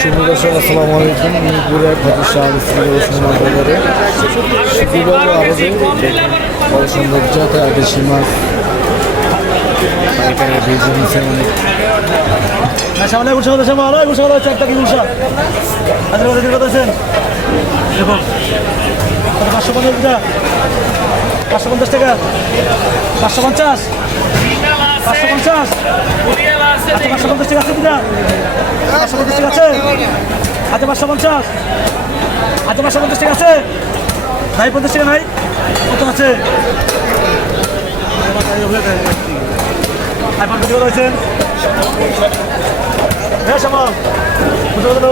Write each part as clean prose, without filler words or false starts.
দর্শক আসসালামু আলাইকুম। মিরপুরের খাদিশা রসুন বাজারে শুক্রবার আরবে বড় সৌন্দর্যতে দেশি মাছ পাইকারি ভেজে নিচ্ছে অনেক। সামনে গুলশা হচ্ছে মাল গুলশা হচ্ছে একটা কি গুলশা আজকে কত দিন করেছেন দেখুন 550 550 টাকা 550 550 550 টাকা আছে কিনা 550 টাকা আছে আচ্ছা 550 আচ্ছা 550 টাকা আছে নাই 50 টাকা নাই কত আছে আইফোন কত রয়েছেন হ্যাঁ শ্যামা কোথাও গেল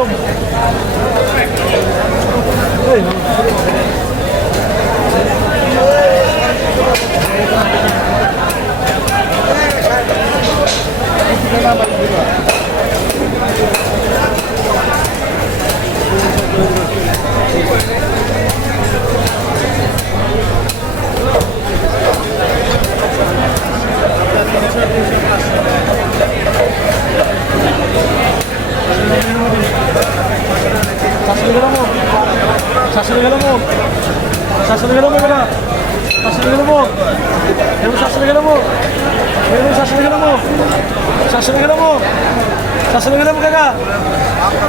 শাশুড়ি গেল মুখ শাশুড়ি গেল মুখ না শাশুড়ি গেল মুখ এবার শাশুড়ি গেল মুখ এবার শাশুড়ি গেল মুখ শাশুড়ি গেল মুখ শাশুড়ি গেল মুখ কাকা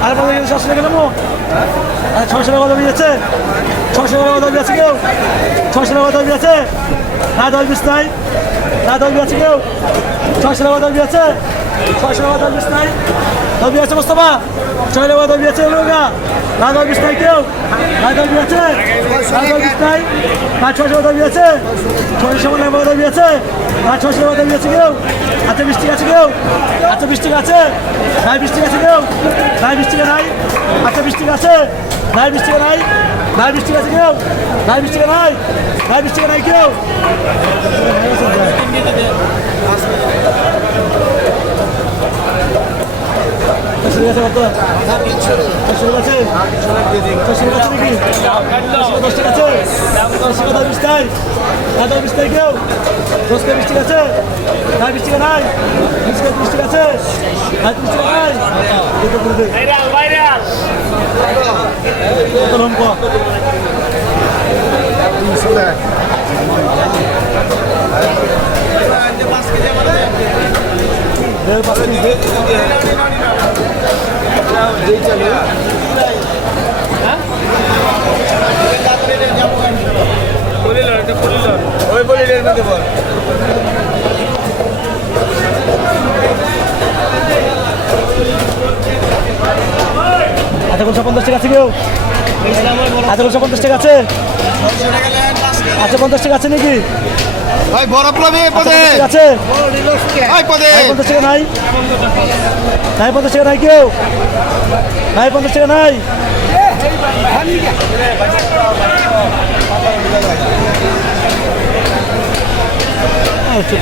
আর বলে গেলে শাশুড়ি গেল মুখ আর 600 টাকা দাবি আছে 600 টাকা দাবি আছে কেউ 600 টাকা দাবি আছে না দাবি বিশ নাই না দাবি আছে কেউ 600 টাকা দাবি আছে 600 টাকা দাবি বিশ নাই দাবি আছে মোস্তফা 6 টাকা দাবি আছে লোকা না দাবি বিশ নাই কেউ না দাবি আছে না দাবি বিশ নাই না 600 টাকা দাবি আছে 600 টাকা দাবি আছে না 600 টাকা দাবি আছে কেউ আচ্ছা 20 টাকা আছে কেউ আচ্ছা 20 টাকা আছে নাই 20 টাকা আছে কেউ নাই 20 টাকা নাই আচ্ছা 20 টাকা আছে নাই 20 টাকা নাই নাই 20 টাকা আছে কেউ নাই 20 টাকা নাই নাই 20 টাকা নাই কেউ আচ্ছা 50 টাকা আছে কেউ আচ্ছা 50 টাকা আছে আচ্ছা 50 টাকা আছে নাকি ভাই বরফ লবে পদে আছে ভাই পদে 50 টাকা নাই নাই 50 টাকা নাই কেউ নাই 50 টাকা নাই চুপ